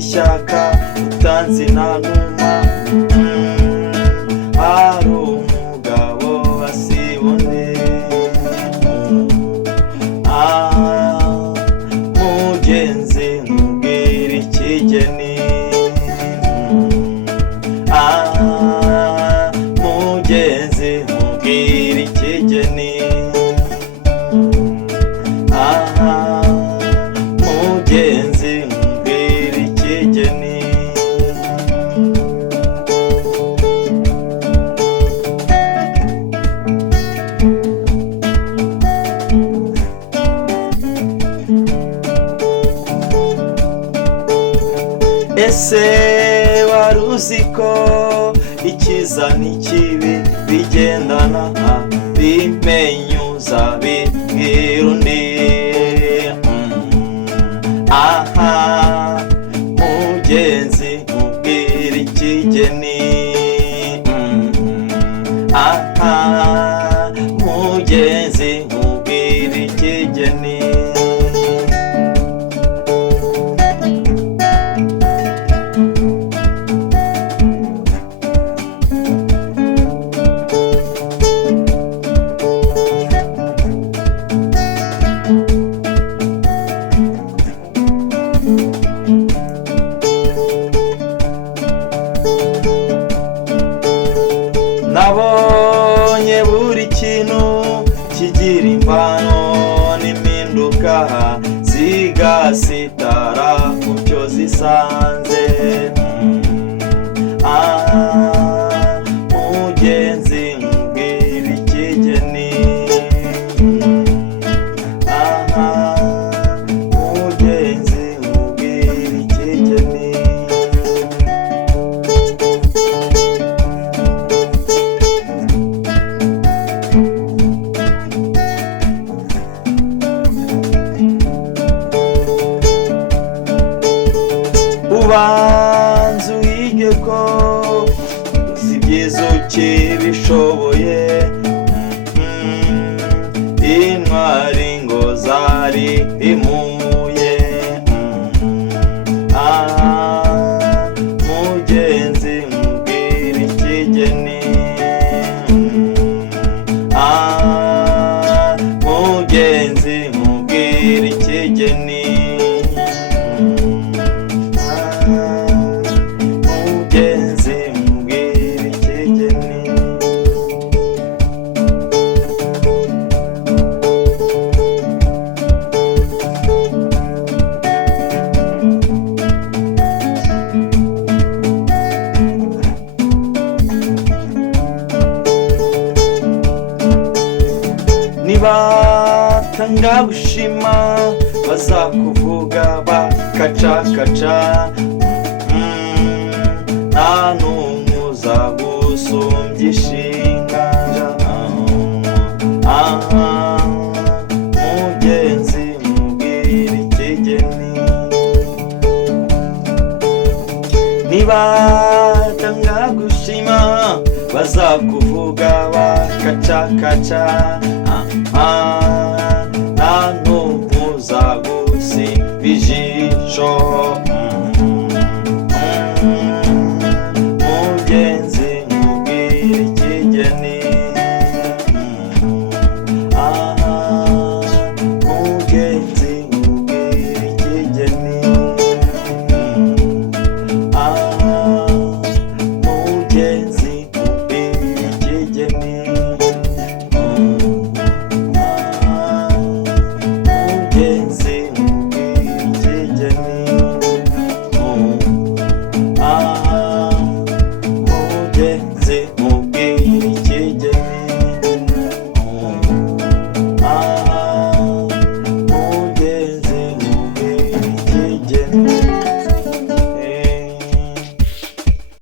ishyaka utanzi nta numa, hari umugabo asibone, mugenzi nkubwira ikigeni, mugenzi nkubwira ikigeni, mugenzi nkubwira ikigeni. Ese wari uzi ko icyiza n'ikibi bigendana, bimenyuza bibwira undi? Mugenzi nkubwira ikigeni, mugenzi nkubwira ikigeni. Nabonye buri kintu kigira imvano n'impinduka, zigasitara ku byo zisanze. Mugenzi nkubwira ikigeni, mugenzi nkubwira ikigeni. Ubanza wige ko uzi ibyiza ukibishoboye, intwari ngo zari imuye. Mugenzi nkubwira ikigeni, mugenzi nkubwira ikigeni. Mugenzi nkubwira ikigeni. Nibatanga gushima bazakuvuga bakacakaca, nta n'umwe uzagusumbya ishinga. Mugenzi nkubwira ikigeni. Nibatanga gushima bazakuvuga bakacakaca, nta n'umwe uzagusiga ijisho.